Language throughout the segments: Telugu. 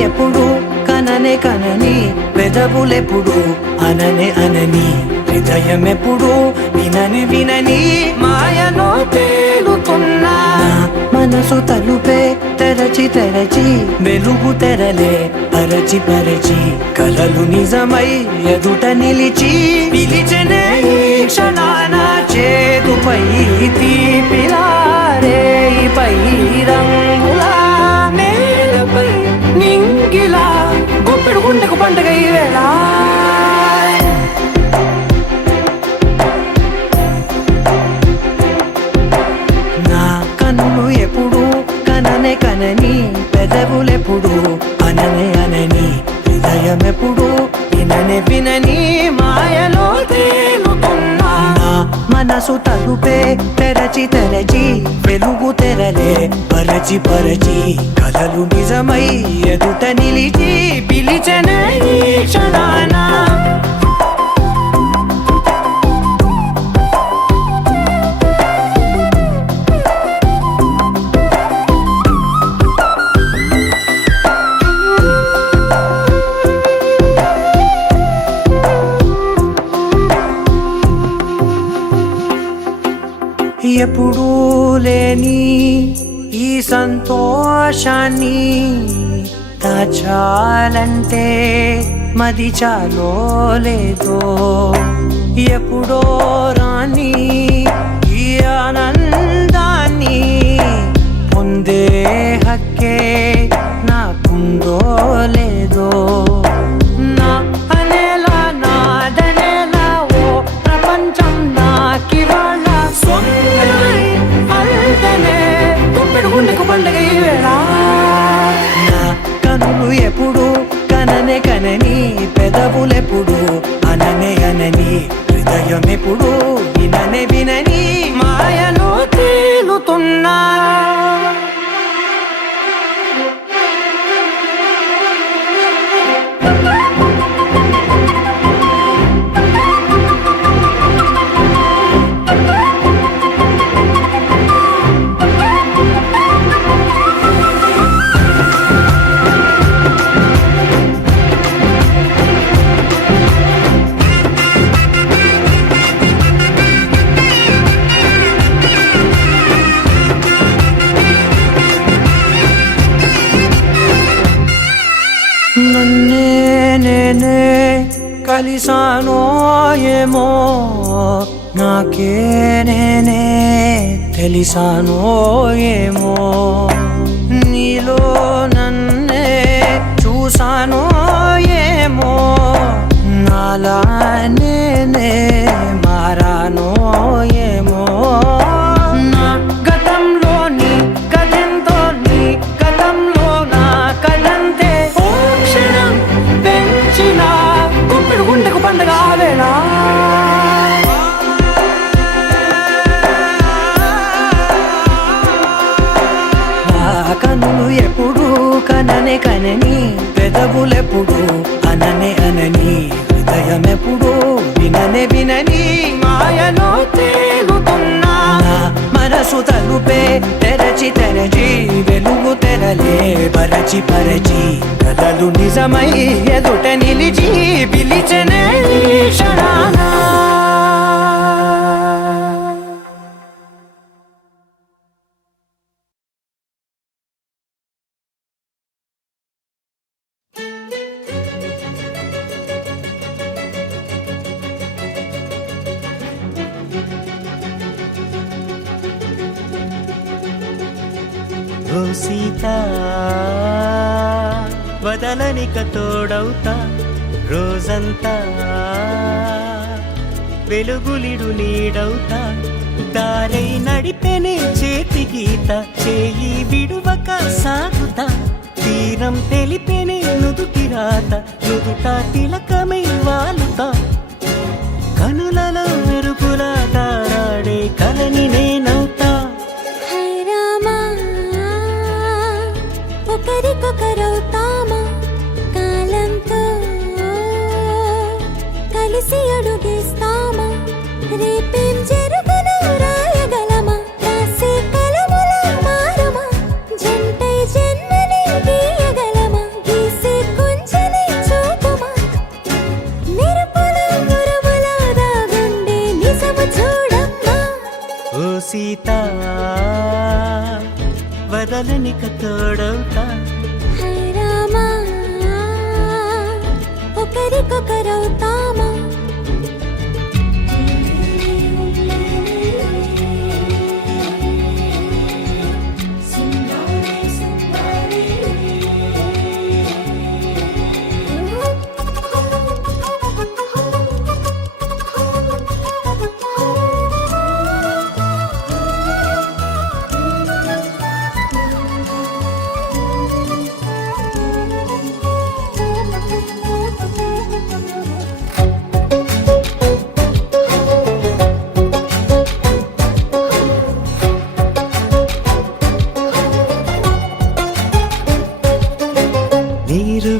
ఎప్పుడు కననే కనని పెదవులెప్పుడు అననే అనని హృదయం ఎప్పుడు వినని వినని మాయలో తేలుతున్నా మనసు తలుపే తెరచి తెరచి వెలుగు తెరలే పరచి పరచి కలలు నిజమై ఎదుట నిలిచి పిలిచెనే ఈ క్షణాన చేతుపై తీపిలారే పై రంగులా నేలపై నింగిలా గుప్పెడు గుండెకు పండుగ ఈ వేళ నా కన్ను ఎప్పుడు కననే కనని పెదవులెప్పుడు అననే అనని హృదయం ఎప్పుడు విననే వినని మాయలో తేలుతున్నా మనసు తలుపే తెరచి తెరచి వెలుగు తెరలే పరచి పరచి కలలు నిజమై ఎదుట నిలిచి పిలిచెనే ఈ క్షణాన ఎప్పుడూ లేని ఈ సంతోషాన్ని దాచాలంటే మది చాలో లేదో ఎప్పుడో రాని ఈ ఆనందాన్ని పొందే హక్కే నాకుందో లేదో నా అనేలా నాదనేలా ఓ ప్రపంచం నాకివాళ నా కనులు ఎప్పుడు కననే కనని పెదవులెప్పుడు అననే అనని హృదయం ఎప్పుడు విననే వినని మాయలో తేలుతున్నా నేనే కలిసానో ఏమో నాకే నేనే తెలిసానో ఏమో నీలో నన్నే చూసానో ఏమో నాలా నేనే మారానో ఏమో నా గతంలోని గతంతో నీ గతంలో నా కదంతే గుండెకు పండుగ వేళ కన్నులు ఎప్పుడు కననే కనని పెదవులెప్పుడు అననే అనని హృదయం ఎప్పుడు విననే వినని మాయలో తేలుతున్నా మనసు తలుపే తెరచి తెరచి వెలుగు తెరలే పరచి పరచి కలలు నిజమై ఎదుట నిలిచి పిలిచెనే ఈ క్షణాన ఓ సీతా వదలనిక తోడవుతా రోజంతా వెలుగులిడు నీడవుతా దారై నడిపెనే చేతి గీత చేయి విడువక సాగుతా తీరం తెలిపెనే నుదుటి రాత నుదుట తిలకమై వాలుతా కనులలో మెరుగులా తారాడే కలని నేనవుతా ఒకరికొకరవుతామా కాలంతో కలిసి అడుగేస్తామా రేపేం జరుగునో రాయగలమా రాసే కలములా మారమా జంటై జన్మని గీయగలమా గీసి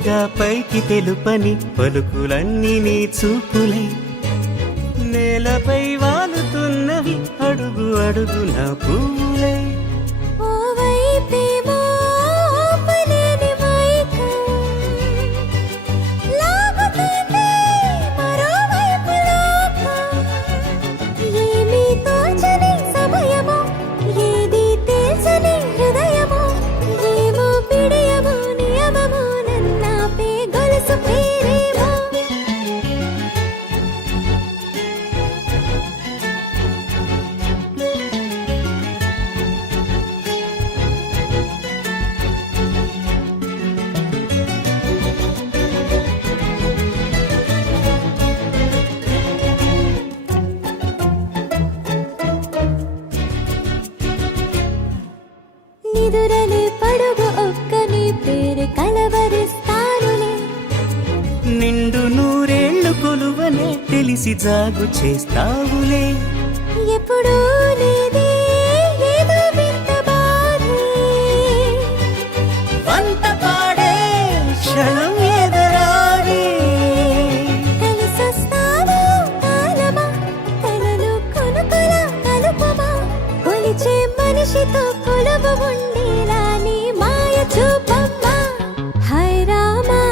ముందుగా పైకి తెలుపని పలుకులన్నీ నీ చూపులై నేలపై వాలుతున్నవి అడుగు అడుగున పూలై ఓ వైపేమో ఆపలేని మైకం లాగుతుంది మరోవైపు లోకం ఏమీ తోచని సమయమో ఏది తేల్చని హృదయమో ఏమో పిడియమో నియమమో నన్నాపే గొలుసు పేరేమో నిదురలే పడుగు ఒక్క నీ పేరు కలవరిస్తానులే నిండు నూరేళ్లు కొలువనే తెలిసి జాగు చేస్తావులే ఎప్పుడూ లేదే ఏదో వింత బాధే వంత పాడే క్షణం ఎదరాగే కలిసొస్తావో కాలమా కలలు కొనుకల కలుపమా కొలిచే మనిషితో కొలువు ఉండేలా నీ మాయ చూపమ్మా హై రామా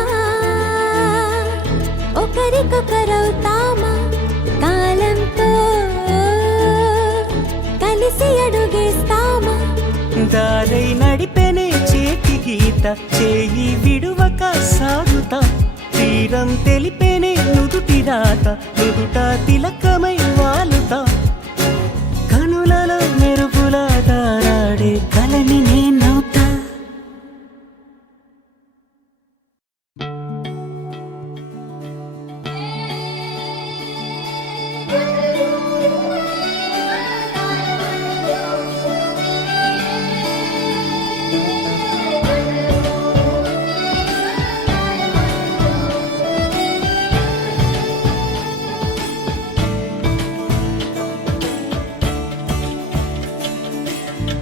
ఒకరికొకరవుతామా కాలంతో కలిసి అడుగేస్తామా దారై నడిపెనే చేతి గీత చేయి విడువక సాగుతా తీరం తెలిపెనే నుదుటి రాత నుదుట తిలకమై వాలుతా కనులలో మెరుపులా తారాడే కలని నేనవుతా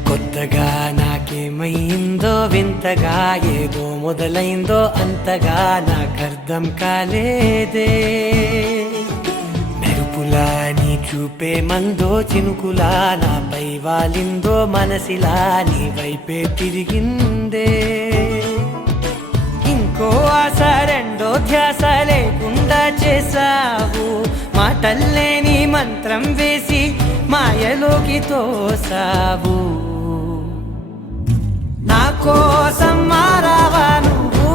కొత్తగా నాకేమైందో వింతగా ఏదో మొదలైందో అంతగా నాకర్థం కాలేదే మెరుపులా నీ చూపే మందో చినుకులా నాపై వాలిందో మనసిలా నీ వైపే తిరిగిందే ఇంకో ఆశ రెండో ధ్యాస లేకుండా చేసావు మాటల్లే నీ మంత్రం వేసి మాయలోకి తోసావు నా కోసం మారావా నువ్వు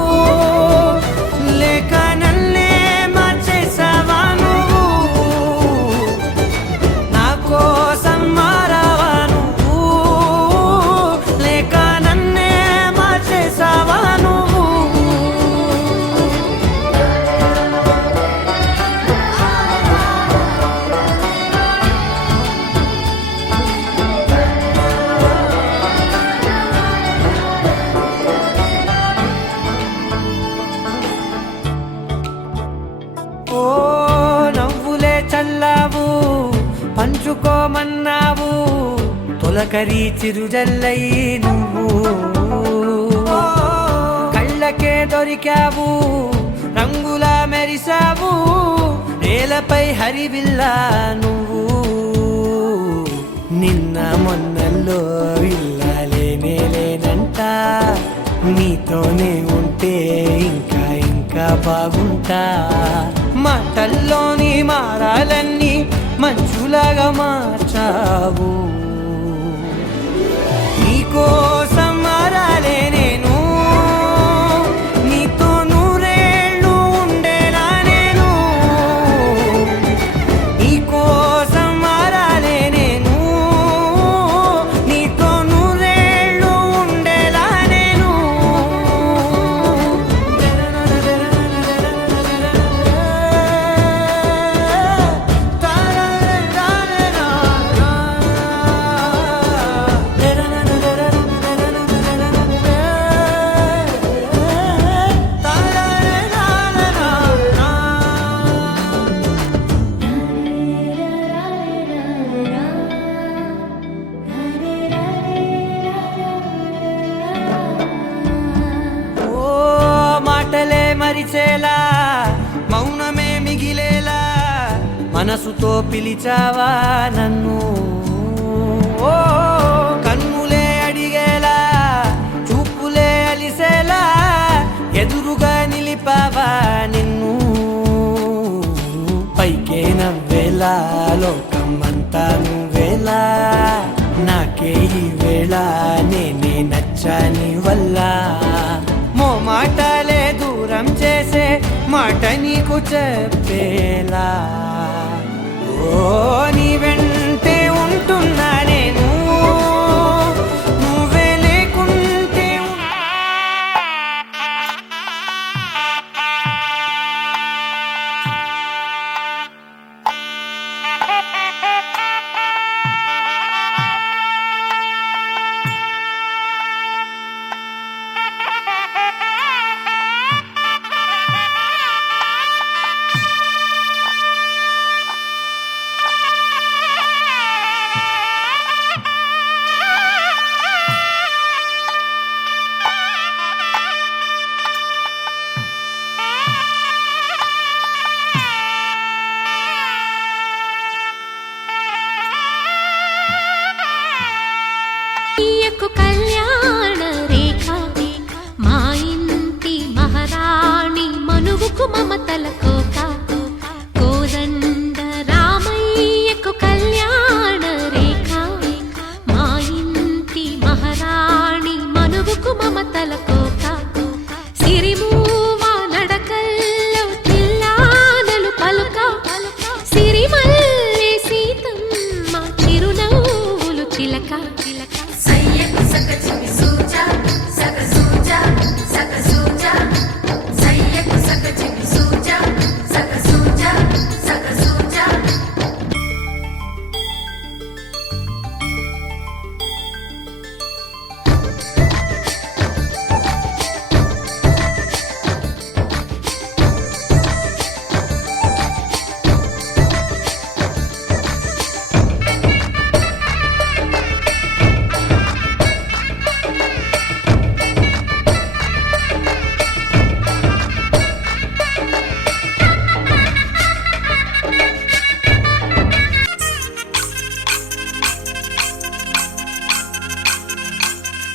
లేక నన్నే మార్చేసావా నువ్వు నా కోసం మారావా నువ్వు లేక నన్నే మార్చేసావా నువ్వు ఓ నవ్వులే చల్లావు పంచుకోమన్నావు తొలకరి చిరుజల్లై నువ్వు కళ్ళకే దొరికావు రంగులా మెరిసావు నేలపై హరివిల్లా నువ్వు నిన్న మొన్నల్లో ఇల్లాలేనే లేనంట నీతోనే ఉంటే ఇంకా ఇంకా బాగుంటా మాటల్లోని మారాలన్నీ మంచులాగా మార్చావు నీకోసం మారాలే నేను నీతో నూరేళ్ళు ఉండేనా నేను నీకోసం మారాలే నేను నీతో నూరేళ్ళు ఉండేలా నేను మరిచేలా మౌనమే మిగిలేలా మనసుతో పిలిచావా నన్ను ఓ కన్నులే అడిగేలా చూపులే అలిసేలా ఎదురుగా నిలిపావా నిన్ను పైకే నవ్వేలా లోకం అంతా నువ్వేలా నాకే ఈ వేళ నేనే నచ్చాని వల్ల మో మాటలే దూరం చేసే మాట నీకు చెప్పేలా ఓ నీ వెంటే ఉంటున్నా నేను నువ్వే లేకుంటే ఈయకు కళ్యాణ రేఖ మా ఇంటి మహారాణి మనువుకు మమతల కోక కోదండ రామయ్యకు కళ్యాణ రేఖ మా ఇంటి మహారాణి మనువుకు మమతల కోక సిరిమూవ నడకల్లో తిల్లానలు పలుక సిరిమల్లె సీతమ్మ చిరునవ్వులు చిలక సయ్యకు సకచిమి సూజా సక సూజా సక సూజా సయ్యకు సకచిమి సూజా సక సూజా సక సూజా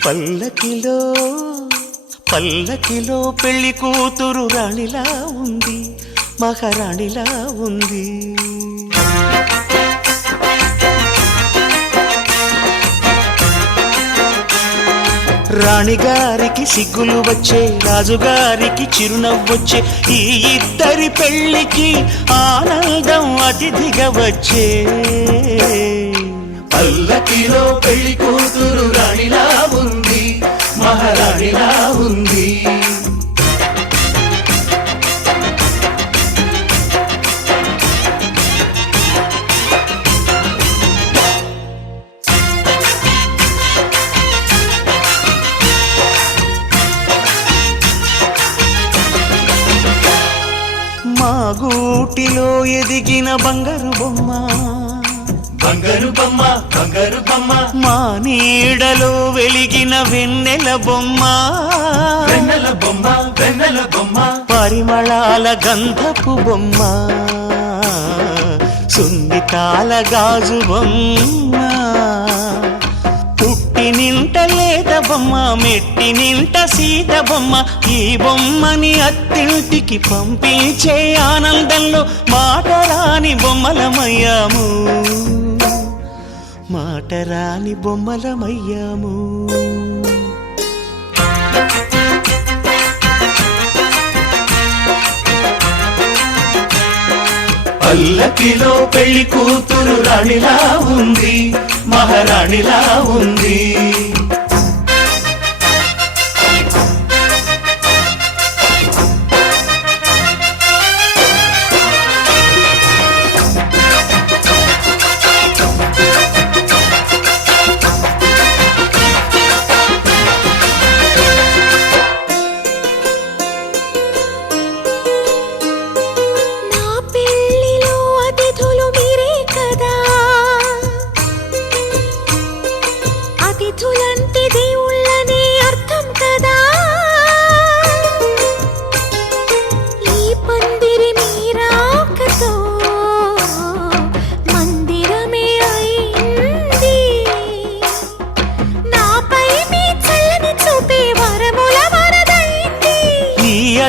పల్లకిలో పల్లకిలో పెళ్లి కూతురు రాణిలా ఉంది మహారాణిలా ఉంది రాణిగారికి సిగ్గులు వచ్చే రాజుగారికి చిరునవ్వొచ్చే ఈ ఇద్దరి పెళ్లికి ఆనందం అతిథిగా వచ్చే పల్లకిలో పెళ్లి కూతురు రాణిలా ఉంది మహారాణిలా ఉంది మా గూటిలో ఎదిగిన బంగారు బొమ్మ బంగారు బొమ్మ బంగారు బొమ్మ మా నీడలో వెలిగిన వెన్నెల బొమ్మ వెన్నెల బొమ్మ వెన్నెల బొమ్మ పరిమళాల గంధపు బొమ్మ సున్నితాల గాజు బొమ్మ పుట్టి నింట లేత బొమ్మ మెట్టి నింట సీత బొమ్మ ఈ బొమ్మని అత్తింటికి పంపించే ఆనందంలో మాటరాని బొమ్మలమయ్యాము మాటరాని బొమ్మలమయ్యాము పల్లకిలో పెళ్లి కూతురు రాణిలా ఉంది మహారాణిలా ఉంది నా పెళ్లిలో అతిథులు మీరే కదా అతిథులంటే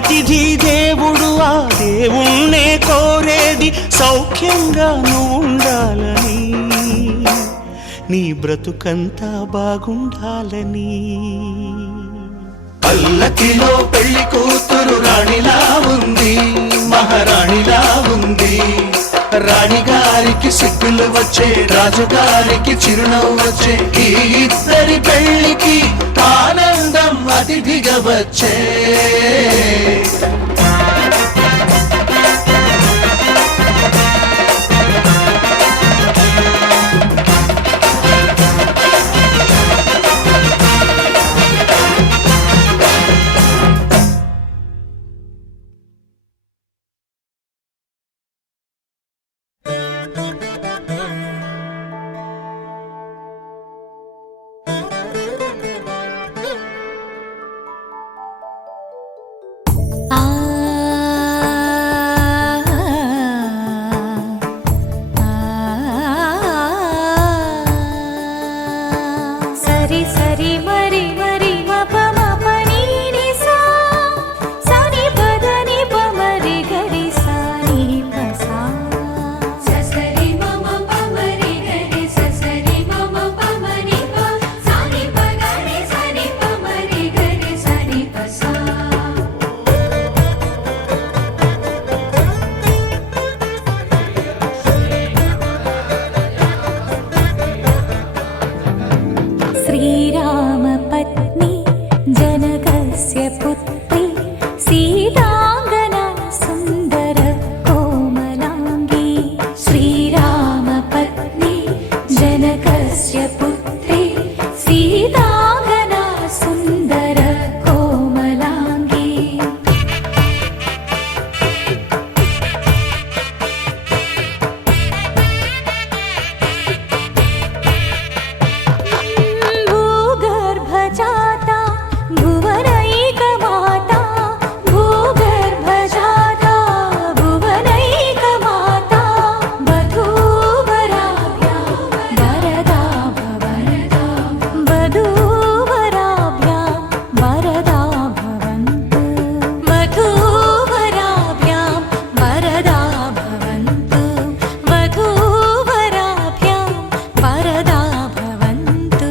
అతిథి దేవుడు ఆ దేవుణ్ణే కోరేది సౌఖ్యంగా నువ్వు ఉండాలని, నీ బ్రతుకంతా బాగుండాలని. పల్లకిలో పెళ్లి కూతురు రాణిలా ఉంది, మహారాణిలా ఉంది. రాణిగారికి సిగ్గులు వచ్చే, రాజుగారికి చిరునవ్వు వచ్చే, ఈ ఇద్దరి పెళ్లికి ఆనందం అతిథిగా వచ్చే. సరి సరి మరి మరి మప మప నీ ని సా సని పద ని ప మరి గరి సా ని ప సా ససరి మమ పమరి గరి ససరి మమ పమరి ప సాని పగరి సని పమరి గరి సని పసా. శ్రీరామ పత్ని జనకస్య పుత్రి సీతాంగన సుందర కోమలాంగి. శ్రీరామ పత్ని జనకస్య పుత్రి సీతాంగన సుందర కోమలాంగి. భూగర్భజాతా భువనైకమాతా, భూగర్భజాతా భువనైకమాతా, వధూవరాభ్యాం వరదా భవంతు, వధూవరాభ్యాం వరదా భవంతు, వధూవరాభ్యాం వరదా భవంతు, వధూవరాభ్యాం వరదా భవంతు.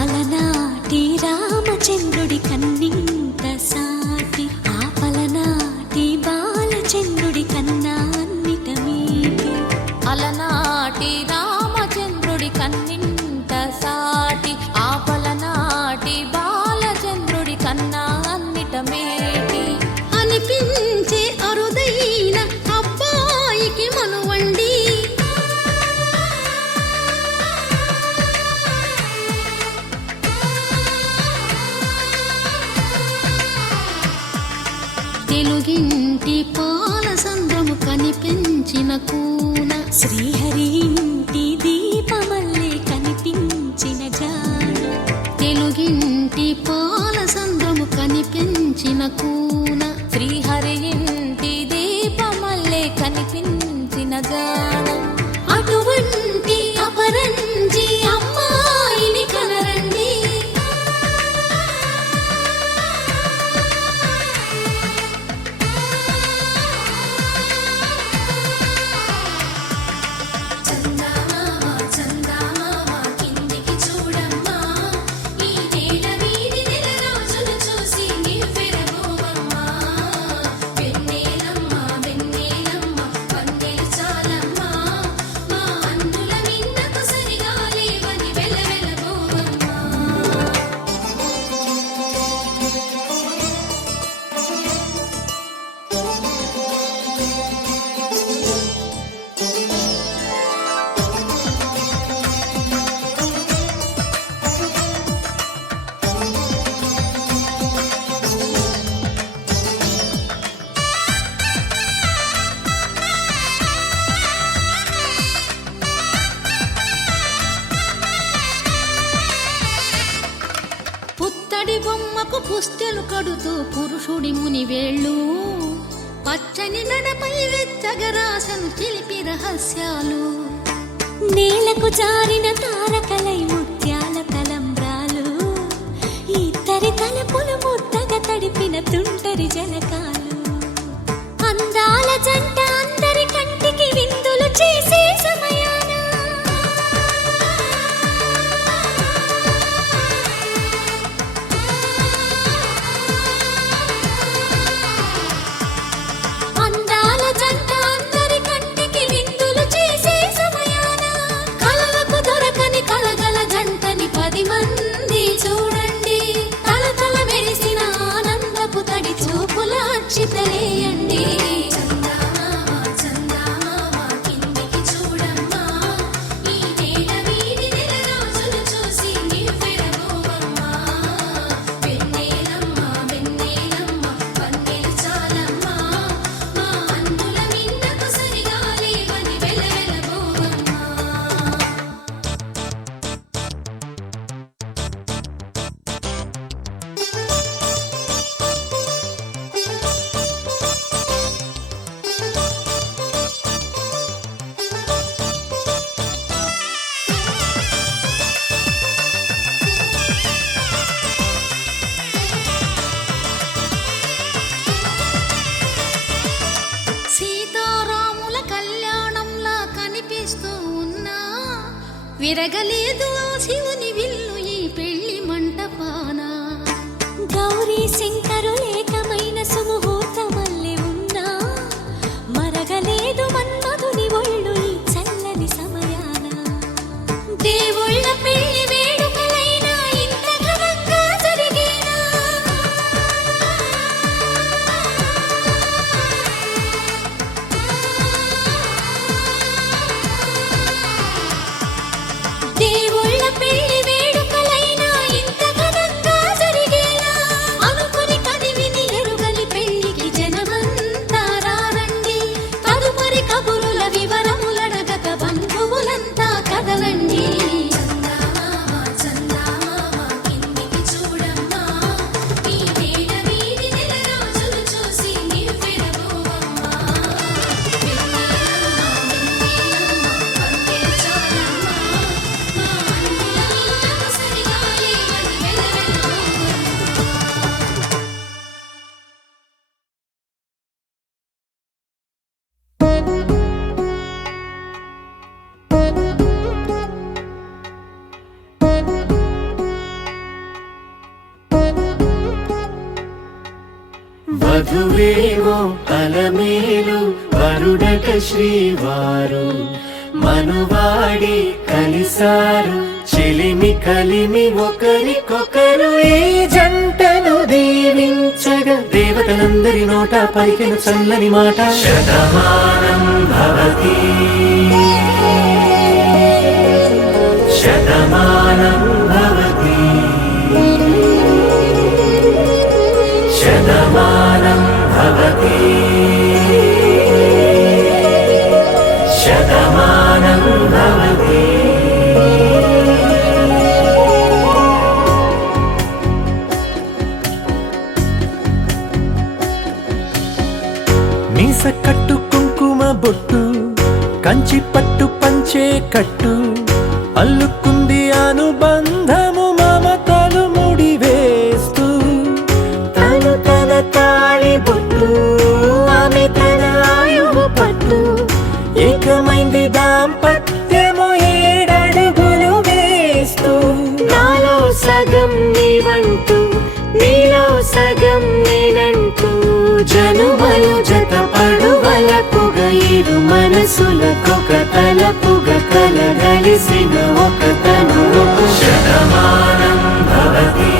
అలనాటి రామచంద్రుడి కన్నింత సాటి, ఆపలనాటి బాలచంద్రుడి కన్నా అన్నిట మీటి. అలనాటి రామచంద్రుడి కన్నింత సాటి, ఆపలనాటి బాలచంద్రుడి కన్నా అన్నిట మేటి. అనిపించే అరుదైన అబ్బాయికి మనువండి, తెలుగింటి పాల సంద్రము కనిపించిన కూన, శ్రీహరి ఇంటి దీపమల్లే కనిపించిన జాడ. తెలుగింటి పాల సంద్రము కనిపించిన కూన, శ్రీహరి ఇంటి దీపమల్లే కనిపించిన జాడ. అటువంటి అపరంజి అమ్మాయిని కనరండి, చందమామ పుత్తడి బొమ్మకు పుస్తెలు కడుతూ పురుషుడి ముని వేళ్ళు పచ్చని గడపై వెచ్చగరాసను చిలిపి రహస్యాలు నేలకు జారిన తారకలై ముత్యాల తలంబ్రాలు ఇద్దరి తలపులు ముద్దగా తడిపిన తుంటరి జలకాలు అందాల జంట అందరి కంటికి విందులు చేసే సమయాన అందాల జంట అందరి కంటికి విందులు చేసే సమయాన కలలకు దొరకని కలగల జంటని 10 మంది చూడండి తలతల మెరిసిన ఆనందపు తడి చూపుల అక్షితలేయండి సీతారాముల కళ్యాణంలా కనిపిస్తూ ఉన్నా విరగలేదు ఆ శివుని విల్లు ఈ పెళ్లి మంటపాన గౌరీ శంకరులేకమైన సుముహూర్తమల్లె ఉన్నా మరగలేదు మన్మధుని ఒళ్ళు ఈ చల్లని సమయాన దేవుళ్ళ పెళ్లి వేడుకలైనా ఇంత ఘనంగా జరిగేనా దేవుళ్ళ పెళ్లి వేడుకలైనా ఇంత ఘనంగా జరిగేలా అనుకుని కదివిని ఎరుగని పెళ్లికి జనమంతా రారండి తదుపరి కబురుల వివరములడగక బంధువులంతా కదలండి వధువేమో అలమేలు వరుడట శ్రీవారు మనువాడి కలిసారు చెలిమి కలిమి ఒకరికొకరు ఈ జంటను దీవించగా దేవతలందరి నోట పలికిన చల్లని మాట శతమానం భవతి శతమానం భవతి శతమానం భవతి శతమానం భవతి మీస కట్టు కుంకుమ బొట్టు కంచి పట్టు పంచే కట్టు అల్లుకుంది అనుబంధము మమతలు ముడివేస్తూ తను తన తాళి బొట్టు ఆమె తన ఆయువు పట్టు ఏకమైంది దాంపత్యము 7 అడుగులు వేస్తూ నాలో సగం నీవంటూ నీలో సగం నేనంటూ జనుమలు జత పడువలపుగ ఇరు మనసులకొక తలపుగ కలగలిసిన ఒక తను శతమానం భవతి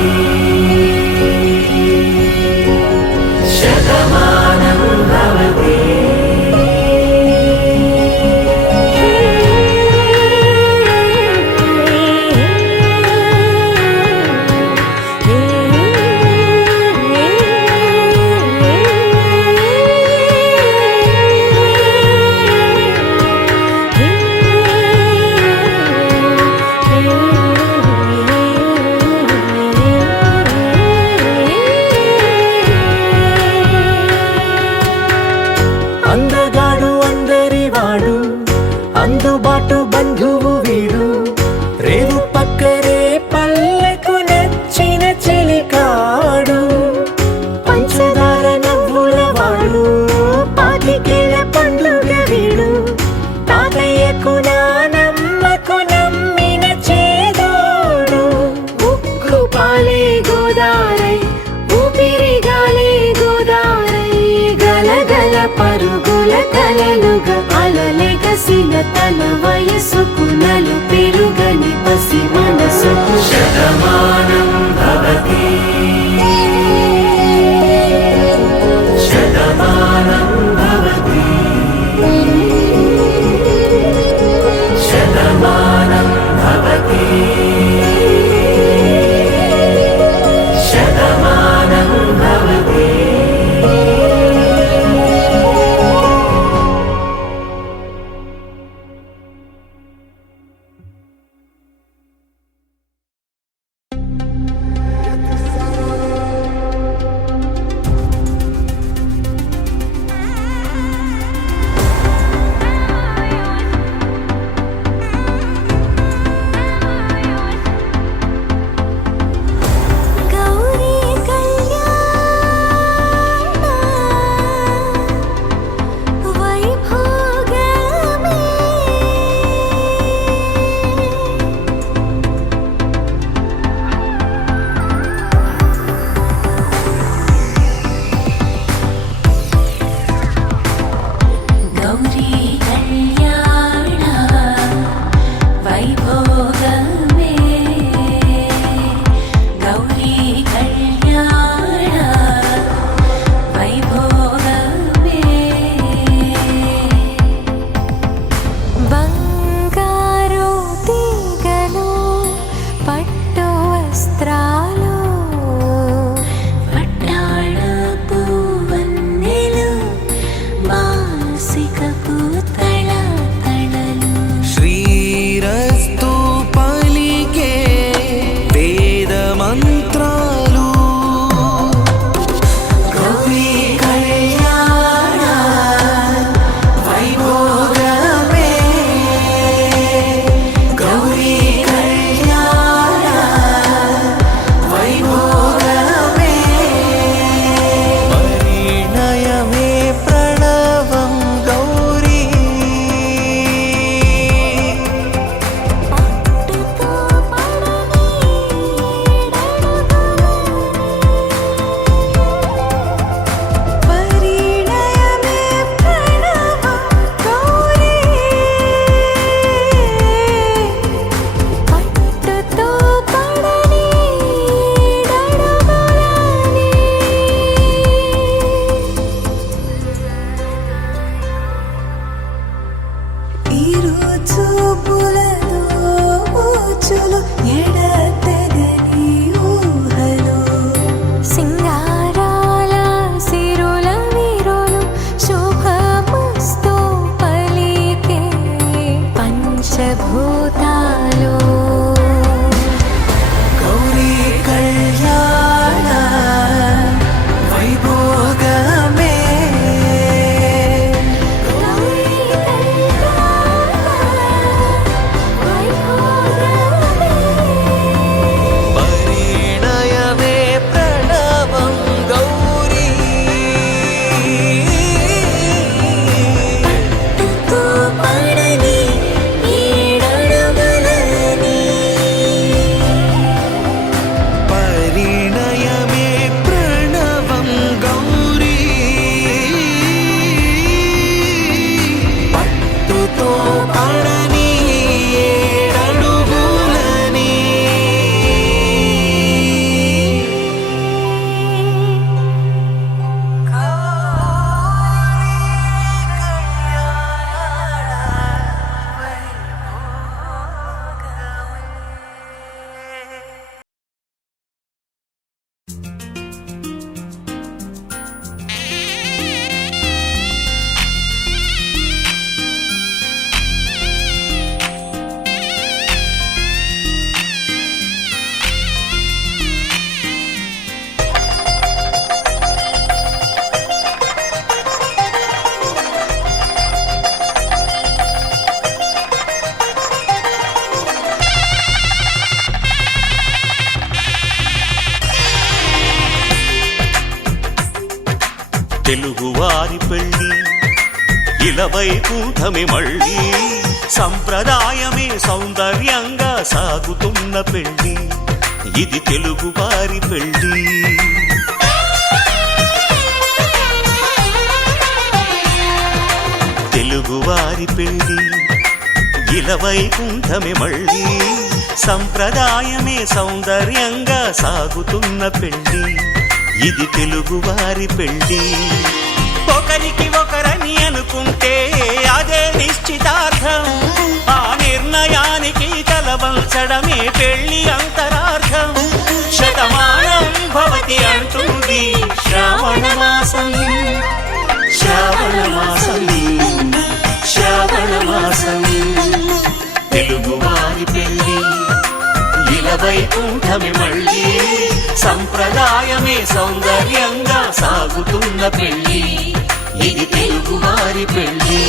శతమానం భవతి నిండిన తన వయసుకు నలు పెరుగని పసి మనసుకు శతమానం భవతి శతమానం భవతి శతమానం భవతి శతమానం భవతి. గౌరీ కళ్యాణ వైభోగమే గౌరీ కళ్యాణ వైభోగమే గౌరీ కళ్యాణ వైభోగమే బంగారు తీగలు పట్టు వస్త్రాలు పట్టాణ పూవన్నెలు మానసికపు తళతళలు శ్రీరస్తు పలికే వేద మంత్రాలు గౌరీ కళ్యాణ వైభోగమే గౌరీ కళ్యాణ వైభోగమే పరిణయమే ప్రణవం గౌరీ పట్టుతో పరిణయమే ప్రణవం గౌరీ పట్టుతో పడని డడుగులని ఈరోజు పులతో ఊచులు ఎడతెగని ఊహలు సింగారాల సిరుల విరులు శుభమస్తు పలికే పంచభూతాలు గౌరీ కళ్యాణ వైభోగమే గౌరీ పరిణయమే ప్రణవం గౌరీ పట్టుతో పడని ఈడడుగులని పరిణయమే ప్రణవం గౌరీ పట్టుతో పడని ఏడడుగులని తెలుగువారి పెళ్ళి ఇలవై కూటమి మళ్ళీ సంప్రదాయమే సౌందర్యంగా సాగుతున్న పెళ్ళి ఇది తెలుగువారి పెళ్ళి తెలుగువారి పెళ్ళి ఇలవైకుంఠమే మళ్ళీ సంప్రదాయమే సౌందర్యంగా సాగుతున్న పెళ్ళి ఇది తెలుగువారి పెళ్ళి ఒకరికి ఒకరని అనుకుంటే అదే నిశ్చితార్థం ఆ నిర్ణయానికి తలవంచడమే పెళ్లి అంతరార్థం శతమానం భవతి అంటుంది శ్రావణ మాసం శ్రావణ మాసం శ్రావణ మాసం తెలుగువారి పెళ్ళి ఇలవైకుంఠమే మళ్ళీ సంప్రదాయమే సౌందర్యంగా సాగుతున్న పెళ్ళి ఇది తెలుగువారి పెళ్ళి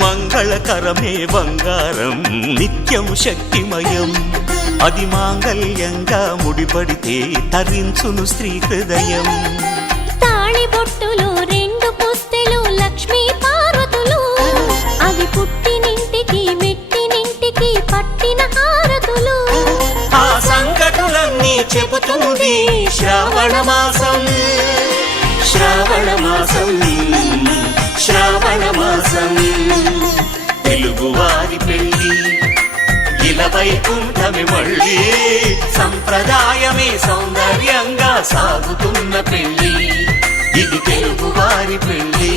మంగళకరమే బంగారం నిత్యం శక్తిమయం అది మాంగళ్యంగా ముడిపడితే తరించును స్త్రీ హృదయం తాళిబొట్టులు రెండు పుస్తెలు లక్ష్మీ పార్వతులు అవి పుట్టినింటికి మెట్టినింటికి పట్టిన హారతులు ఆ సంకటులన్నీ చెబుతుంది శ్రావణ మాసం శ్రావణ మాసం శ్రావణ మాసం తెలుగువారి పెళ్ళి ఇలవైకుంఠమే మళ్ళీ సంప్రదాయమే సౌందర్యంగా సాగుతున్న పెళ్ళి ఇది తెలుగువారి పెళ్ళి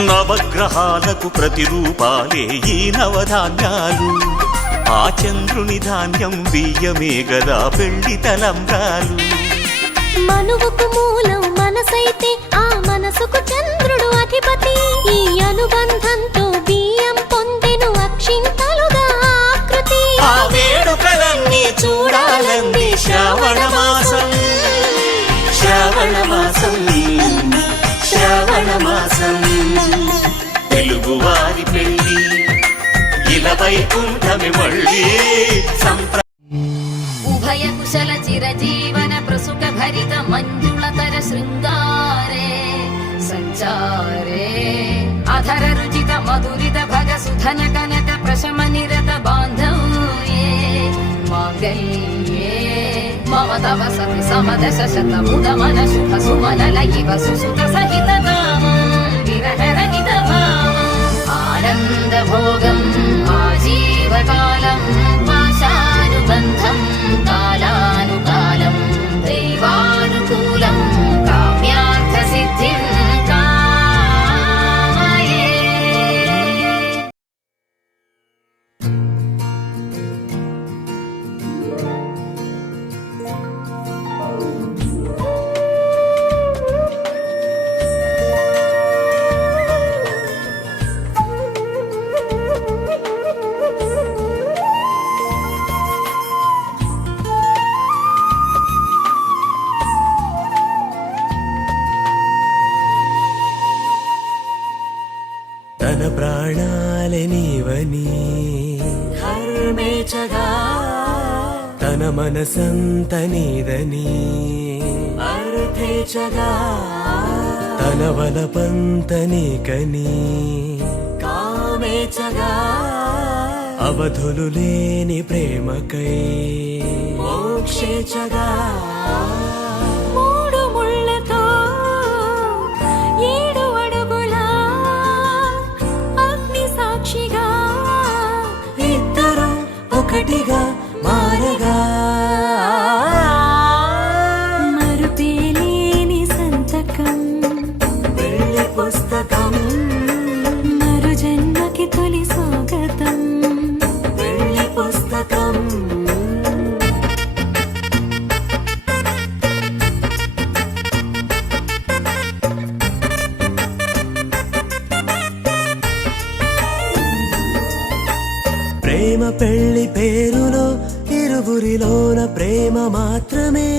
నవగ్రహాలకు ప్రతిరూపాలే ఈ నవధాన్యాలు ఆ చంద్రుని ధాన్యం బియ్యమే గదా పెళ్లి తలంబ్రాలు మనువుకు మూలం మనసైతే ఆ మనసుకు చంద్రుడు అధిపతి ఈ అనుబంధంతో బియ్యం పొందెను అక్షింతలుగా ఆకృతి ఆ వేడుకలన్నీ చూడాలంది శ్రావణ మాసం శ్రావణ మాసం శ్రావణ మాసం తెలుగువారి పెళ్ళి ఇలవైకుంఠమే మళ్ళీ ఉభయ కుశల చిరజీవన ప్రసుక భరిత మంజుళతర శృంగారే సంచారే అధర రుచిత మధురిత భగ సుధన కనక ప్రశమ నిరత బాంధవ్యే మాంగళ్యే మమ తవ సతి సమదశ శతముద మన శుభ సుమనల ఇవ సుసుత సహిత విరహరహిత ఆనంద భోగం ఆజీవకాలం పాశానుబంధం కాలానుకాలం దైవానుకూలం కామ్యార్థ సిద్ధిం కామయే తన ప్రాణాలే నీవని హర్మేచగా తన మనసంత నీదని అర్థేచగా తన వలపంత నీకని కామేచగా అవధులు లేని ప్రేమకై మోక్షేచగా మూడు ముళ్ళతో ఏడు అడుగుల అగ్ని సాక్షిగా ఇద్దరు ఒకటిగా మారగా మరుపేలేని సంతకం వెళ్ళి పుస్తకం మరు జన్మకి తొలి స్వాగతం వెళ్ళి పుస్తకం ప్రేమ పెళ్లి పేరులో ఇరువురిలోన ప్రేమ మాత్రమే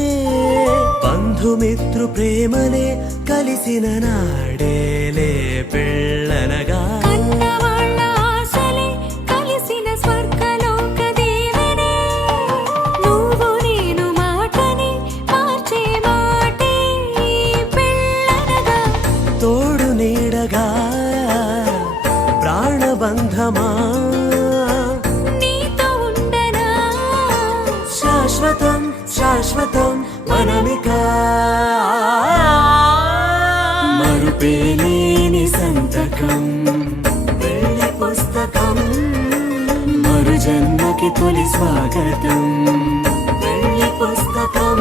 బంధుమిత్రు ప్రేమనే కలిసిన నాడేలే పెళ్ళనగా కన్నవాళ్ళ ఆశలే కలిసిన స్వర్గలోక దీవెనే నువ్వు నేను మాటని మార్చే మాటే పెళ్ళనగా తోడు నీడగా ప్రాణబంధమా నీతో ఉండనా శాశ్వతం శాశ్వతం మనమిక మరుపేలేని సంతకం పెళ్లి పుస్తకం మరు జన్మకి తొలి స్వాగతం పెళ్లి పుస్తకం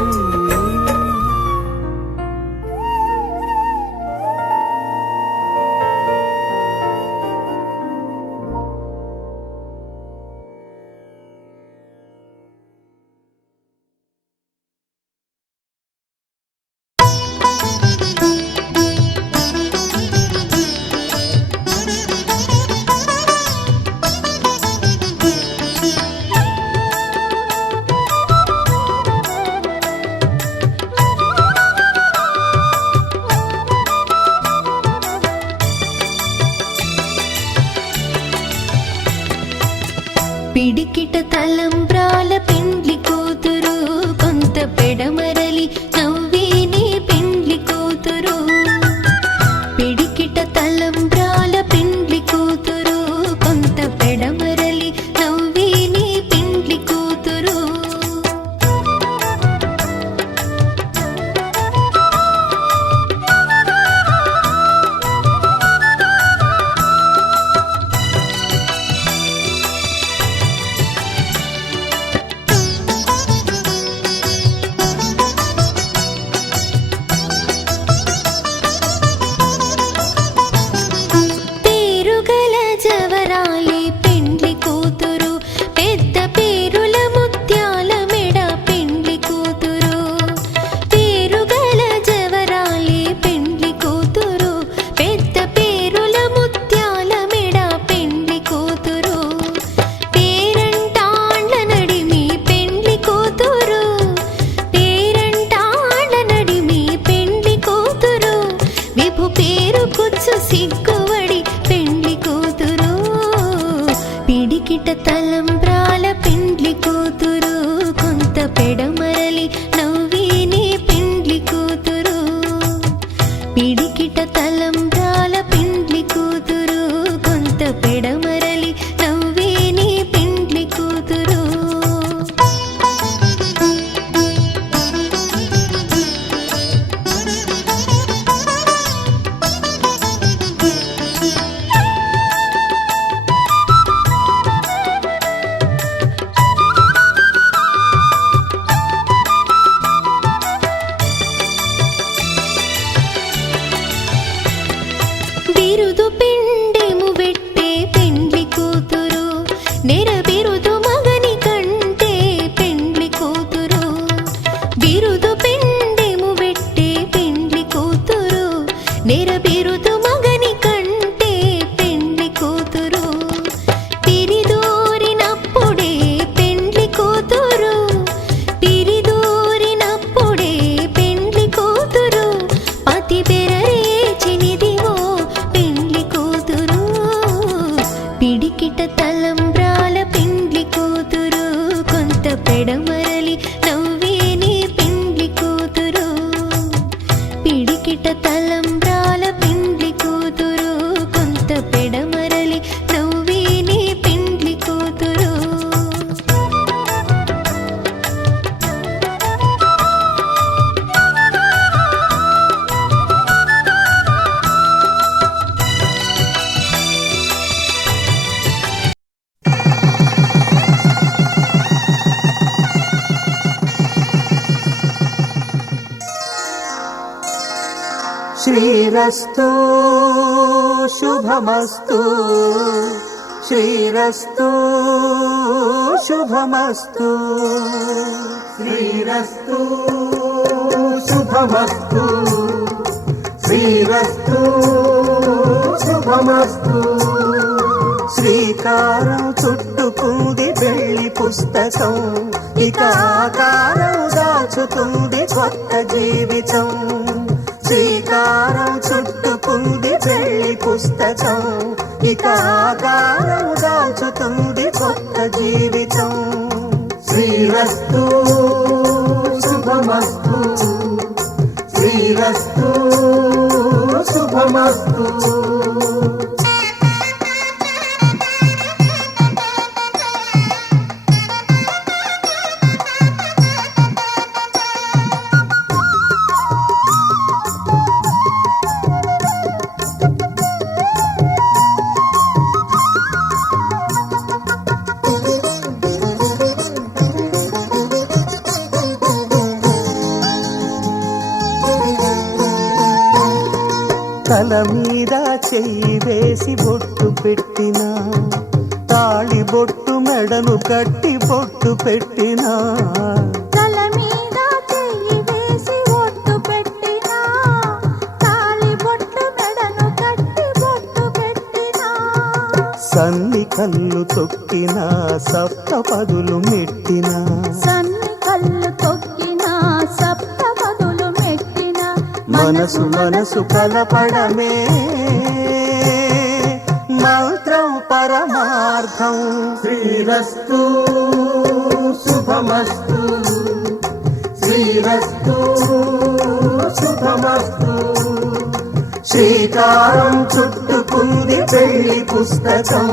పిడికిట తలంబ్రాల పెండ్లి కూతురు కొంత పెడమరలి నవ్వేనే పెండ్లి కూతురు పిడికిట తలంబ్రాల పెండ్లి కూతురు కొంత పెడమరలి నవ్వేనే పెండ్లి కూతురు పేరుగల జవరాలి పెండ్లి కూతురు పెద్ద పేరుల ముత్యాల మెడ పెండ్లి కూతురు పేరుగల జవరాలి పెండ్లి కూతురు పెద్ద పేరుల ముత్యాల మెడ పెండ్లి కూతురు పేరంటాళ్ళ నడిమి పెండ్లి కూతురు పేరంటాళ్ళ నడిమి పెండ్లి కూతురు విభు పేరు కుచ్చు సిగ్గువడి పెండ్లి కూతురు పిడికిట తలంబ్రాల పెండ్లి కూతురు కొంత పెడమరలి నవ్వేనే పెండ్లి కూతురు పిడికిట తలంబ్రాల పెండ్లి కూతురు కొంత పెడమరలి నవ్వేనే పెండ్లి కూతురు బిరుదు పిండెము పెట్టే పెండ్లి కూతురు నెర బిరుదు మగని కంటే పెండ్లి కూతురు బిరుదు పిండెము పెట్టే పెండ్లి కూతురు నెర బిరుదు మగని కంటే పెండ్లి కూతురు పిరిదూరినప్పుడే పెండ్లి కూతురు పిరిదూరినప్పుడే పెండ్లి కూతురు పతి బెరరేచినిదివో పెండ్లి కూతురు పిడికిట తలంబ్రాల పెండ్లి కూతురు కొంత పెడమరలి నవ్వేనే పెండ్లి కూతురు పిడికిట తలంబ్రాల పెండ్లి కూతురు కొంత పెడమరలి నవ్వేనే పెండ్లి కూతురు శ్రీరస్తు శుభమస్తు శ్రీరస్తు శుభమస్తు శ్రీరస్తు శుభమస్తు శ్రీరస్తు శుభమస్తు శ్రీ శ్రీకారం చుట్టుకుంది పెళ్లి పుస్తకం ఇక ఆకారం దాచుతుంది కొత్త జీవితం శ్రీకారం చుట్టుకుంది పెళ్లి పుస్తకం ఇక ఆకారం దాచుతుంది కొత్త జీవితం శ్రీరస్తు శుభమస్తు శ్రీరస్తు శుభమస్తు తల మీద చెయ్యి వేసి బొట్టు పెట్టినా తాళి బొట్టు మెడను కట్టి బొట్టు పెట్టినా తల మీద చెయ్యి వేసి బొట్టు పెట్టినా తాళి బొట్టు మెడను కట్టి బొట్టు పెట్టినా సన్ని కళ్ళు తొక్కినా సప్త పదులు మెట్టినా సన్ని కళ్ళు తొక్కినా సప్త పదులు మెట్టినా మనసు మనసు కలపడమే మంత్రం పరమార్థం శ్రీరస్తు శుభమస్తు శ్రీరస్తు శుభమస్తు శ్రీకారం చుట్టుకుంది పెళ్లి పుస్తకం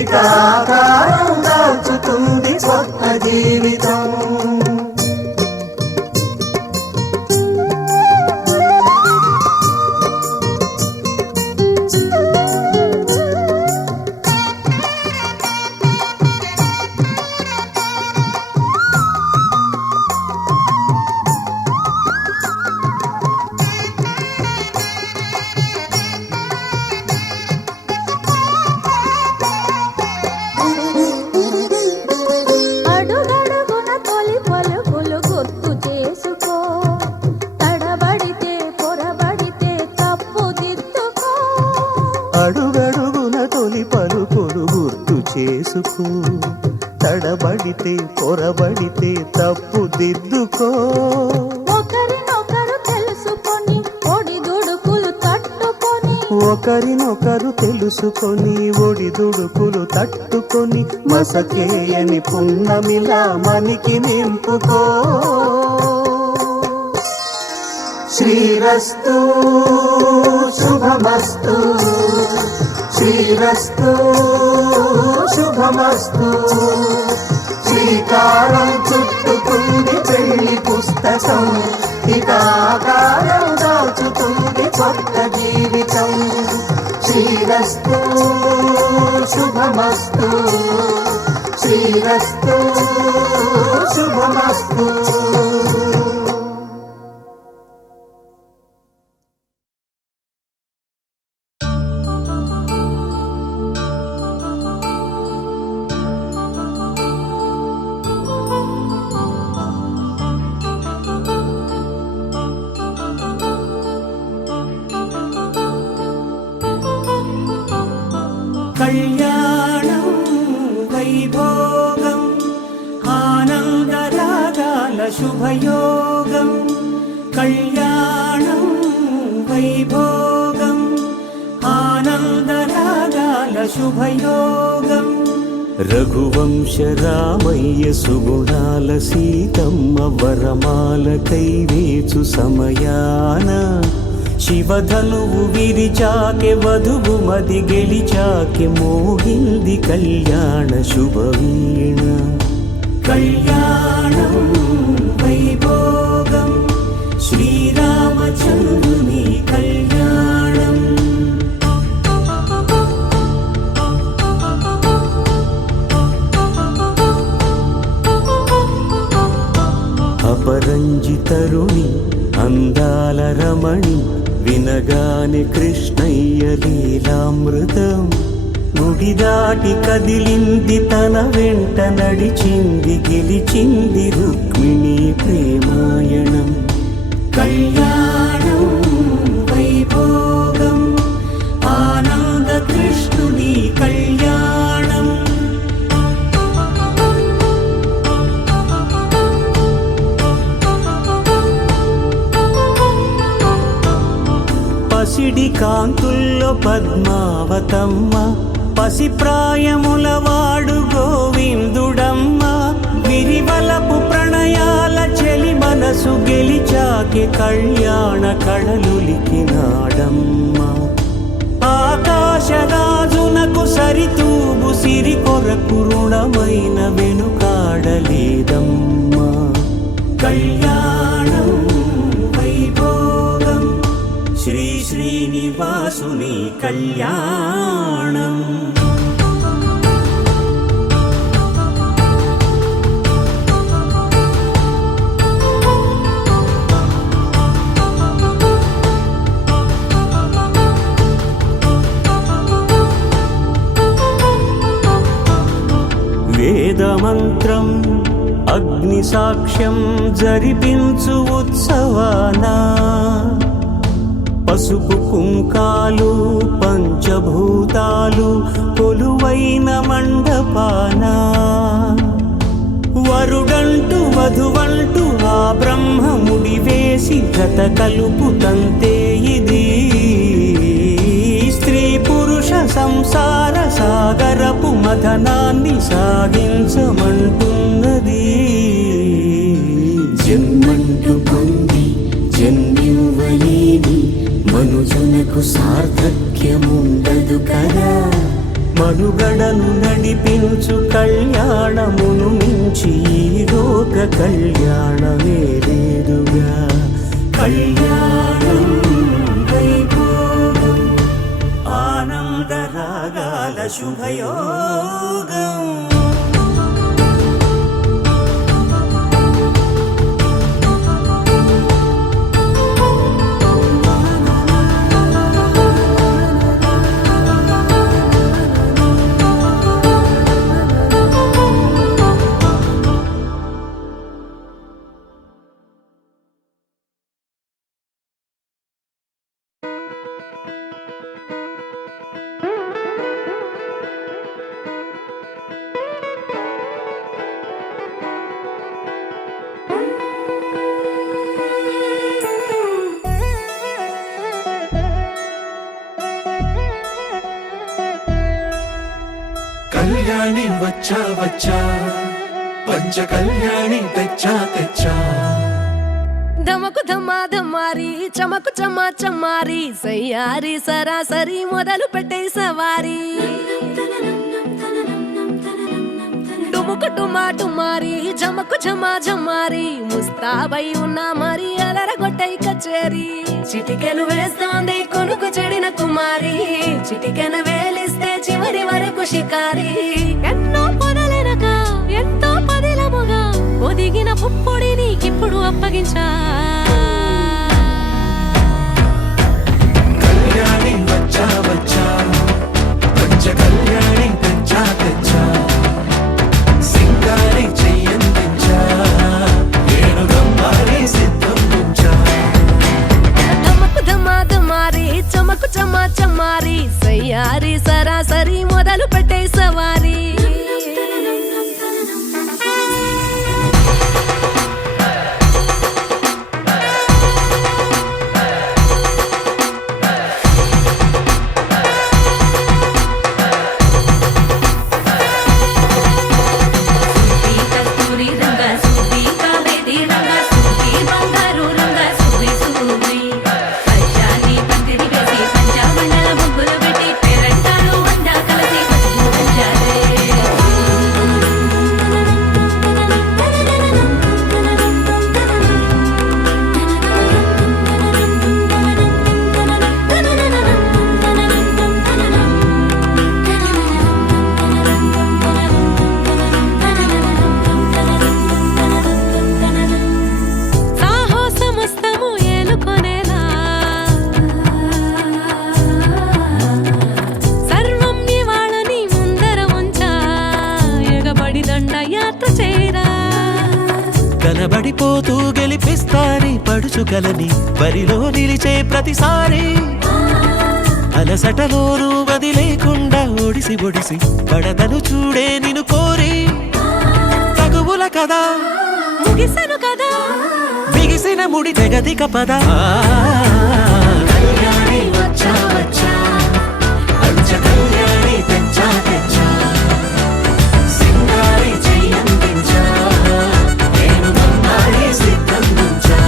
ఇక ఆకారం దాచుతుంది కొత్త జీవితం అడుగడుగున తొలి పలుకులు గుర్తు చేసుకో తడబడితే పొరబడితే తప్పు దిద్దుకో అడుగడుగున తొలి పలుకులు గుర్తు చేసుకో తడబడితే పొరబడితే తప్పు దిద్దుకో ఒకరినొకరు తెలుసుకొని ఒడిదుడుకులు తట్టుకొని ఒకరినొకరు తెలుసుకొని ఒడిదుడుకులు తట్టుకొని మసకేయని పున్నమిలా మనికి నింపుకో శ్రీరస్తు శుభమస్తు శ్రీరస్తు శుభమస్తు శ్రీకారం చుట్టుకుంది పెళ్లి పుస్తకం ఇక ఆకారం దాచుతుంది కొత్త జీవితం శ్రీరస్తు శుభమస్తు శ్రీరస్తు శుభమస్తు కళ్యాణం వైభోగం ఆనందరాగాల శుభయోగం కళ్యాణం వైభోగం ఆనందరాగాల శుభయోగం రఘువంశ రామయ్య సుగుణాల సీతమ్మ వరమాల కైవేచు సమయాన శివధనువు విరిచాకె వధువు మది గెలిచాకె మోగింది కళ్యాణ శుభవీణ కళ్యాణం వైభోగం శ్రీరామచంద్రుని కళ్యాణం అపరంజి తరుణి అందాల రమణి వినగాని కృష్ణయ్య లీలామృతం గుడి దాటి కదిలింది తన వెంట నడిచింది గెలిచింది రుక్మిణి ప్రేమాయణం కళ్యాణం వైభోగం ఆనంద కృష్ణుని కళ్యాణం పసిడి కాంతుల్లో పద్మావతమ్మ పసిప్రాయముల వాడు గోవిందుడమ్మ విరివలపు ప్రణయాల చెలి మనసు గెలిచాకి కళ్యాణ కళలులికినాడమ్మ ఆకాశరాజునకు సరితూగు సిరి కొరకు రుణమైన వెనుకాడలేదమ్మా కళ్యాణం వైభోగం శ్రీ శ్రీనివాసుని కళ్యాణం వేదమంత్రం అగ్ని సాక్ష్యం జరిపించు ఉత్సవానా పసుపు కుంకాలు పంచభూతాలు కొలువైన మండపానా వరుడంటూ వధువంటూ ఆ బ్రహ్మముడి వేసి గత కలుపు తంతే ఇది స్త్రీ పురుష సంసార సాగరపు మథనాన్ని సాగించమంటున్నది జన్మంటూ పొంది జన్మివ్వలేని మనుజునకు సార్థక్యముండదు కదా మనుగడను నడిపించు కళ్యాణమును మించి ఈ లోక కళ్యాణమే లేదుగా కళ్యాణం వైభోగం ఆనందరాగాల శుభయోగం కళ్యాణి వచ్చా వచ్చా పంచ కళ్యాణి తెచ్చా తెచ్చా ధమకు ధమ్మా ధమ్మారి చమకు చమ్మా చమ్మారి సయ్యారి సరాసరి మొదలు పెట్టే సవారి డుముకు టుమా టుమారి జమకు ఝమా ఝమ్మారి ముస్తాబై ఉన్నా మరి అలరగొట్టై కచేరి చిటికెను వేస్తోంది కొనుకు చెడిన కుమారి చిటికెను వేలిస్తే చివరి వరకు షికారి ఎన్నో పొదలెనక ఎంతో పదిలముగా ఒదిగిన పుప్పొడి నీకిప్పుడు అప్పగించా కళ్యాణి వచ్చా వచ్చా పంచ కళ్యాణి తెచ్చా తెచ్చా సింగారి చెయ్యందించా ఏను గమ్మారి సిద్ధం ఉంచా ధమకు ధమా ధమారి చమకు చమ్మా చమ్మారి సయ్యారి సరాసరి మొదలు పెట్టే సవారి కనబడిపోతూ గెలిపిస్తాని పడుచుకలని బరిలో నిలిచే ప్రతిసారి అలసటలోనూ వదిలేకుండా ఒడిసి ఒడిసి పడతను చూడే నిన్ను కోరి తగువుల కదా ముగిసను కదా బిగిసిన ముడి తెగదిక పద కళ్యాణి వచ్చా వచ్చా పంచ కళ్యాణి తెచ్చా తెచ్చా సింగారి చెయ్యందించా నేను బంగారి సిద్ధందించా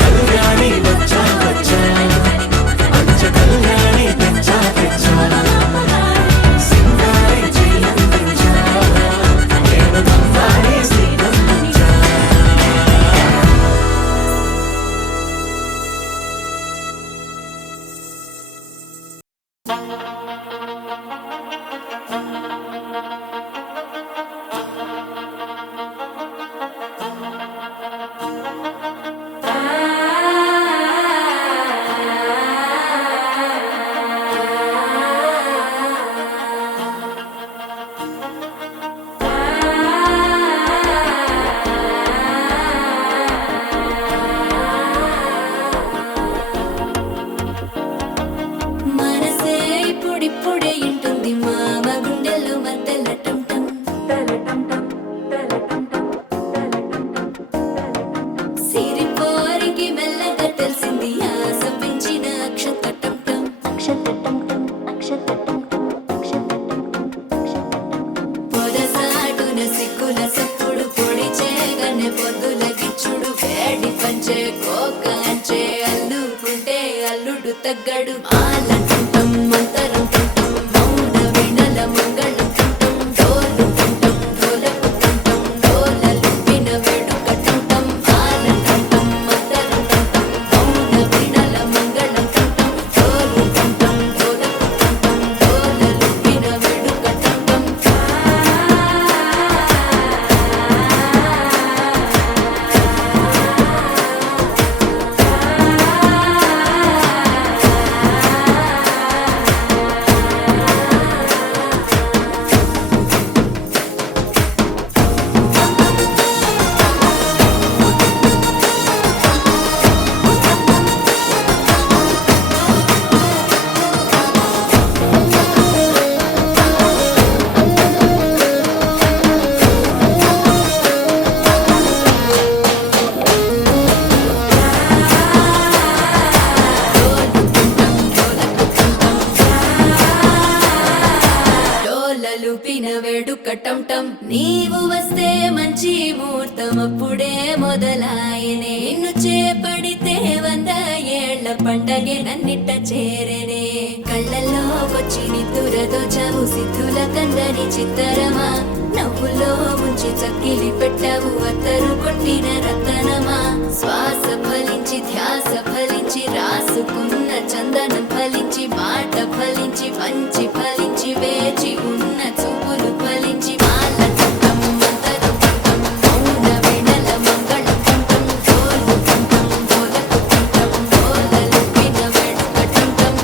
కళ్యాణి వచ్చా వచ్చా పంచ కళ్యాణి తెచ్చా తెచ్చా సింగారి చెయ్యందించా నేను బంగారి సిద్ధందించా మనసే ఇప్పుడిప్పుడే ఇంటుంది మామ గుండెల్లో మధ్యలో టంటం సిరిపోరికి మెల్లగా తెలిసింది ఆశ పెంచిన అక్షతటం పొదసాటున సిక్కుల సప్పుడు పొడి చేయగానే పొద్దుల గిచ్చుడు వేడి పంచే కోకాంచే అల్లుకుంటే అల్లుడు తగ్గడు ఆలంటుంటం మంతరం టుంటం మౌన వినల మంగళం టుంటం డోలు టుంటం డోలకు టుంటం డోలలు విన వేడుక టుంటం ఆలంటుంటం మంతరం టుంటం మౌన వినల మంగళం టుంటం డోలు టుంటం డోలకు టుంటం డోలలు విన వేడుక టుంటం డోలలుపిన వేడుక టంటం నీవు వస్తే మంచి ముహూర్తం అప్పుడే మొదలాయనే నిన్ను చేపడితే 100 ఏళ్ల పండగే నన్నిట్ట చేరనే కళ్ళల్లో వచ్చి నిద్దురదో చవు సిద్ధుల కందని చిత్తరమా నవ్వులో ముంచి చక్కిలి పెట్టావు అత్తరు కొట్టిన రతనమా శ్వాస ఫలించి ధ్యాస ఫలించి రాసుకున్న చందనం ఫలించి మాట ఫలించి మంచి ఫలించి వేచి ఉన్న చూపులు ఫలించి మాల టుంటం మంతరం టుంటం మౌన వినల మంగళం టుంటం డోలు టుంటం డోలకు టుంటం డోలలు విన వేడుక టుంటం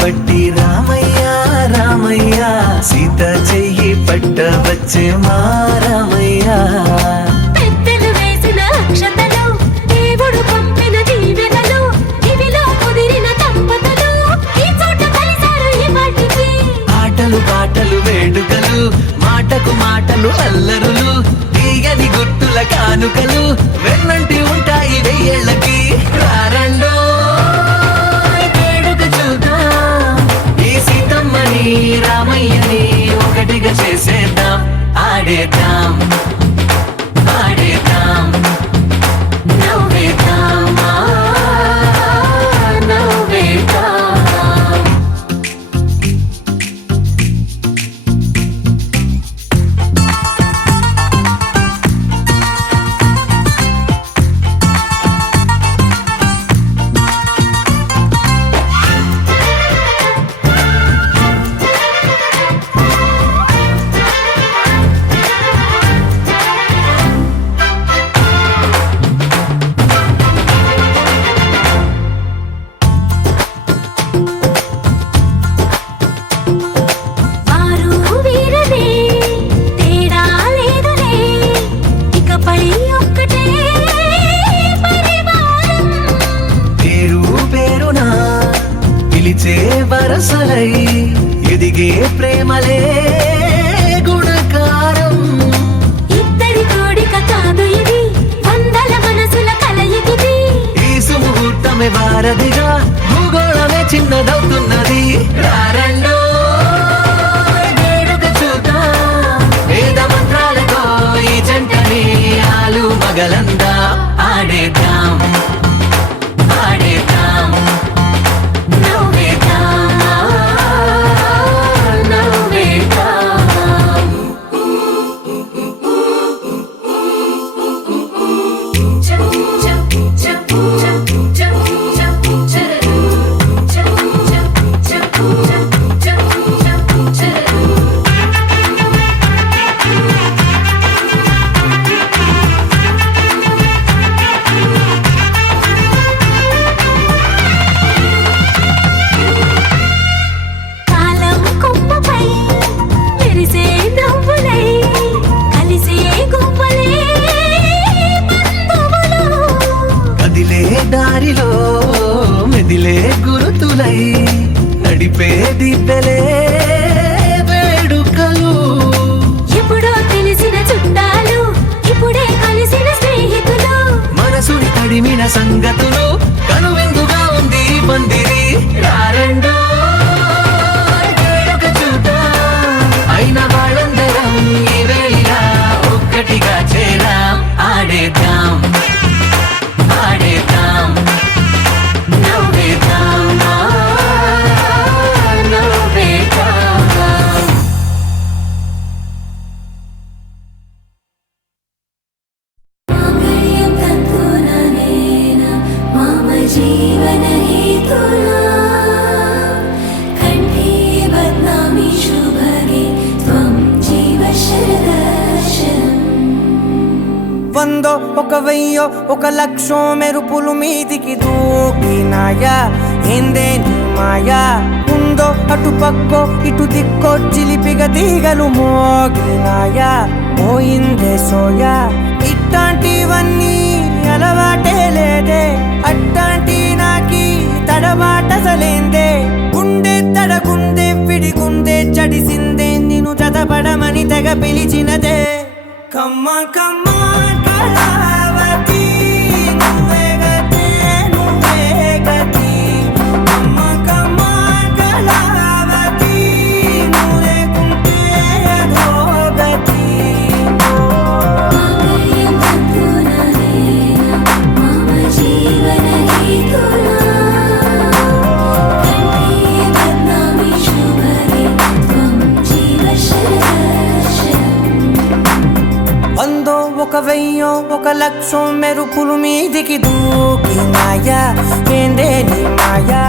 పట్టి రామయ్య రామయ్య సీత చెయ్యి పట్ట వచ్చే మా రామయ్య పెద్దలు వేసిన అక్షతలు దేవుడు పంపిన దీవెనలు ఇవిలో కుదిరిన దంపతులు ఈ చోట కలిసారు ఈ పాటికి ఆటలు పాటలు వేడుకలు మాటకు మాటలు అల్లరులు తీయని గుర్తుల కానుకలు వెన్నంటి ఉంటాయి వెయ్యేళ్ళకి రారండో చేసేద్దాం ఆడేద్దాం ఆడేద్దాం నవ్వేద్దాం నవ్వేద్దాం వారు వీరనే తేడా లేదులే ఇకపై ఒక్కటే పరివారం పేరు పేరునా పిలిచే వరసలై ఎదిగే ప్రేమలే గుణకారం ఇద్దరి కోడిక కాదు ఇది వందల మనసుల కలయికిది ఈ సుముహూర్తమే వారధిగా భూగోళమే చిన్నదవుతున్నది రారండో వేడుక చూద్దాం వేద మంత్రాలతో ఈ జంటని ఆలు మగలందా ఆడేద్దాం ఆడేద్దాం నవ్వేద్దాం నవ్వేద్దాం కాలం కొమ్మపై మెరిసే నవ్వులై కలిసే గువ్వలే బంధువులు కదిలే దారిలో మెదిలే గురుతులై నడిపే దిబ్బెలే వేడుకలు ఎప్పుడో తెలిసిన చుట్టాలు ఇప్పుడే కలిసిన స్నేహితులు మనసుని తడిమిన సంగతులు కనువిందుగా ఉంది ఈ పందిరి రారండో వేడుక చూద్దాం అయిన వాళ్ళందరం ఈ వేళ ఒక్కటిగా చేరాం ఆడేద్దాం ఆడేద్దాం నవ్వేద్దాం నవ్వేద్దాం మాంగళ్యం తంతుననేన మమ జీవన హేతునా కంఠే బధ్నామి శుభగే త్వం జీవ శరదర్శనం వందో ఒక వెయ్యో ఒక లక్షో మెరుపులు మీదికి దూకినాయా ఏందే నీ మాయా ఉందో అటు పక్కో ఇటు దిక్కో చిలిపిగ తీగలు మోగినాయా పోయిందే సోయా ఇట్లాంటివన్నీ అలవాటే లేదే అట్లాంటి నాకి తడబాటసలేందే గుండె తడగుందే విడిగుందే చడిసిందే నిన్ను చదపడమని తెగ పిలిచినదే కమ్మ కమ్మ కళావతి నువ్వే గతే నువ్వే గతి కమ్మ కమ్మ కళావతి నువ్వు లేకుంటే అధోగతి మాంగళ్యం తంతుననేన మమ జీవన హేతునా కంఠే బధ్నామి శుభగే త్వం జీవ శరదర్శనం వందో ఒక వెయ్యో ఒక లక్షో మెరుపులు మీదికి దూకినాయా ఏందే నీ మాయా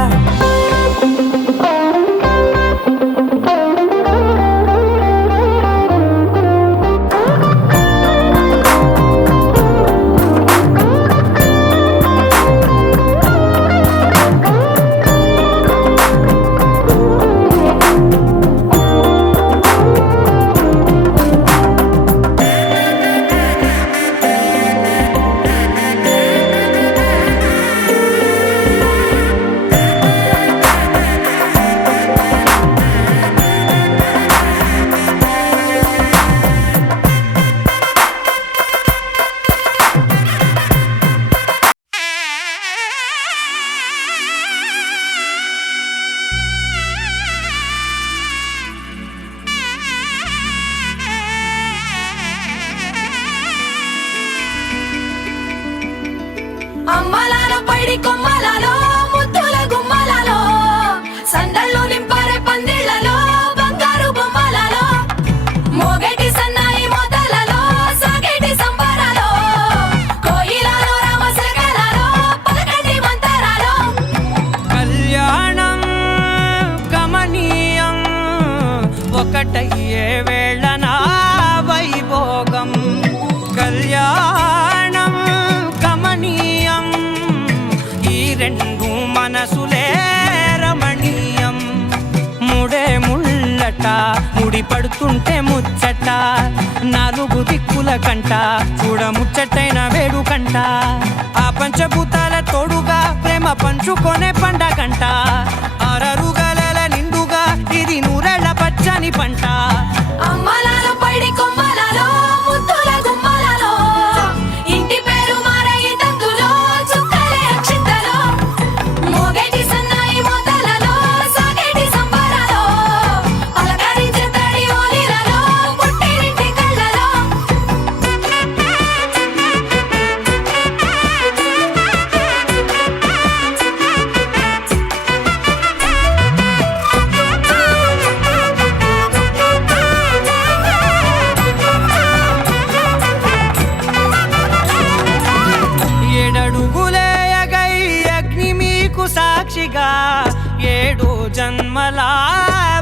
నాలుగు దిక్కుల కంట చూడముచ్చటైన వేడుకంట ఆ పంచభూతాల తోడుగా ప్రేమ పంచుకొనే పండగంట ఆరరుగల నిండుగా ఇది నూరెళ్ళ పచ్చని పంట అమ్మలాలో పడి కొమ్మలలో ముద్దుల గుమ్మలలో ఇంటి పేరు మారయి తందులో చుక్కలే అక్షింతలో మోగేటి సన్నాయి మోతలలో సాగేటి సంబరాలో పలకరించే తడి ఓలిలలో పుట్టినింటి కళ్ళలో ఏడడుగులేయగై అగ్ని మీకు సాక్షిగా 7 జన్మల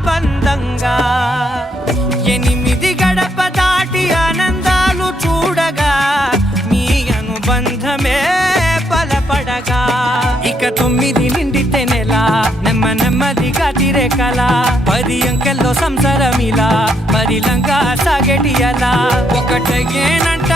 బంధంగా 8 గడప దాటి ఆనందాలు చూడగా మీ అనుబంధమే బలపడగా ఇక 9 నిండితే నెల నెమ్మదిగా తిరే కల 10 అంకెల్లో సంసారమిలా పరిలంగా సాగేటి అలా ఒకటేనంట